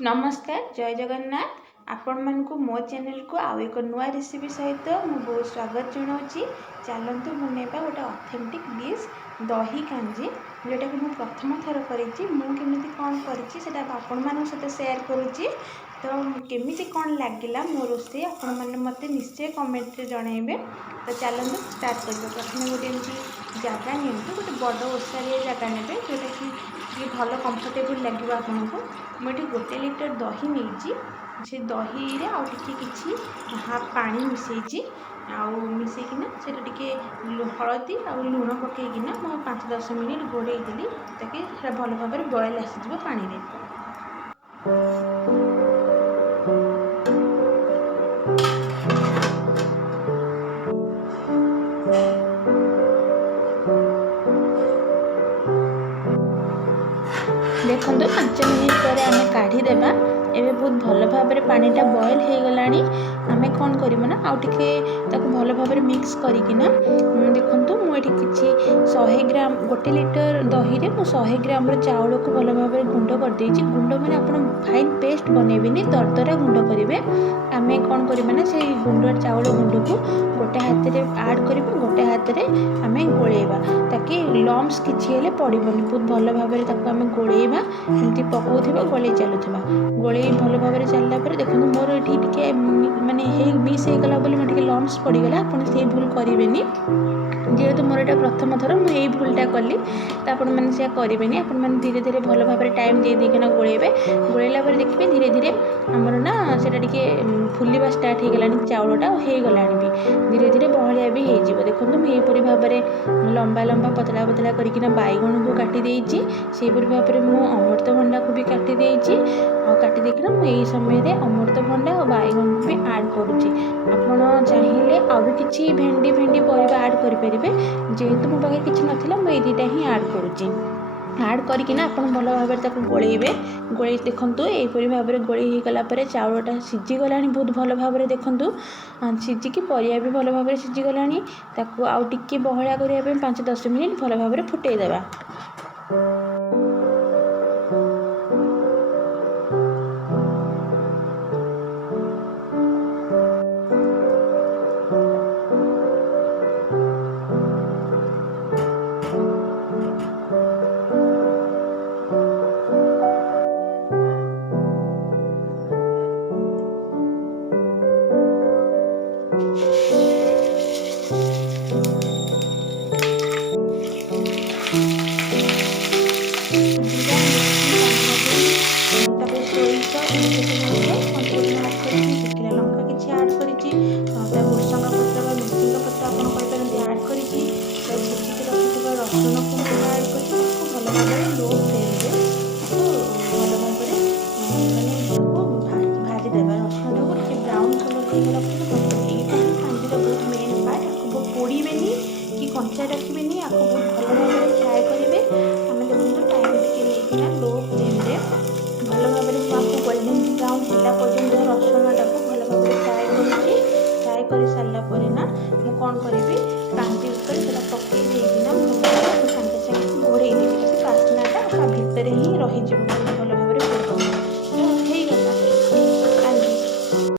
नमस्कार जय जगन्नाथ आपण मानकु मो चैनल को आउ एक नुआ रेसिपी सहित मु बहुत स्वागत जनाऊँगी। चलतु बनेबा गोटे ऑथेंटिक डिश दही कांजी जोटा कि मुझे प्रथम थर करी मुझे कौन करा आपण मान सहित सेयार करुच्ची। तो केमी कौन लगिला मो रोसे आपण मैंने मत निश्चय कमेंट जनइबे। तो चलतु स्टार्ट कर प्रथम गोटे जगह नि गोटे बड़ ओसारिया जगह ने जोटा कि ये भल कंफर्टेबल लगे आपको। मुझे गोटे लिटर दही नहीं से दही रे आउ कि हाफ पानी मिसेजी मिसेकिना से हलदी आ लुण पकईकिना मैं 5-10 मिनिट घोड़े देली ताकि भल भाव में बॉयल आसीज पानी रे। देखो 5 मिनिट पर आम काढ़ीदेवा। एवं बहुत भल भाव में पानीटा बॉयल हो गला आम कौन करूँ ना आउ टे भल भाव में मिक्स करना देखो मुझे किसी 100 ग्राम गोटे लिटर दही में 100 ग्राम चाउल को भल भाव में गुंड करदे। गुंड मैंने आप फाइन पेस्ट बनइबेनि दरदरा गुंड करेंगे। आम कौन करवा ना से गुंड चाउल गुंड को गोटे हाथ में आड कर गोटे हाथ में आम गोलेवा ताकि लम्स किसी पड़ोनी बहुत भल भाव में आम गोलेवा एमती पकाउवा गोले चलुवा गोले भल भाव में चलला देखो मोर ये मानने मिस होगला मुझे लम्स पड़गला आपड़ से भूल करेंगे। जेहेतु मोर ये प्रथम थर मुझे भूलटा कली तो आपण मैंने करेंगे। आपण मैंने धीरे धीरे भल भाव में टाइम दे देना गोलेबे गोलेला देखिए धीरे धीरे आमर ना से फुलवा स्टार्ट हो गला चाउलटा हो गला भी धीरे धीरे बहलिया भी हो देखो मुझे भाव में लंबा लंबा पतला पतला करके बैगण को काटी सेपरी भाव में मुझे अमृतभंडा को भी काटी काटिदेकिना मुझे समय अमृतभंडा और बैगण को भी आड करुच्ची। आपड़ चाहिए आउ भी किसी भेंडी परिवा आड करेंगे जेहेतु मो पाखे किसी नाला मुझे दुईटा ही आड करुच्ची। आड करके आप भल भाव में गोलेबे गोले देखूँ यहपरी भाव में गोले हो गलापर चाउलटा सीझीगला बहुत भल भाव में देखूँ सीझिकी परिया भी भल भाव में सीझीगला आउ टिके बहलिया करने 5-10 मिनिट भल भाव में फुटेदेवा। रसुण को आड कर भल भाव में लो फ्लेम भल भाव में भाजीदेवा रसुण को ब्राउन कलर होगा यहाँ ही कांजीर बहुत मेन पार्ट आपको पोड़े कि कंचा रखिए आपको बहुत भल भाव में फ्राए करेंगे। आम देखो टाइम टिके लो फ्लेम भल भाव में आपको गोल्डन ब्राउन होगा पर्यटन रसुणटा को भल भाव में फ्राए करुच्ची। फ्राए कर सारापर ना मुझे कौन करी कांजी उपर पकई देना सागे सागे घोड़े देवी बास्नाटा भितर ही रही।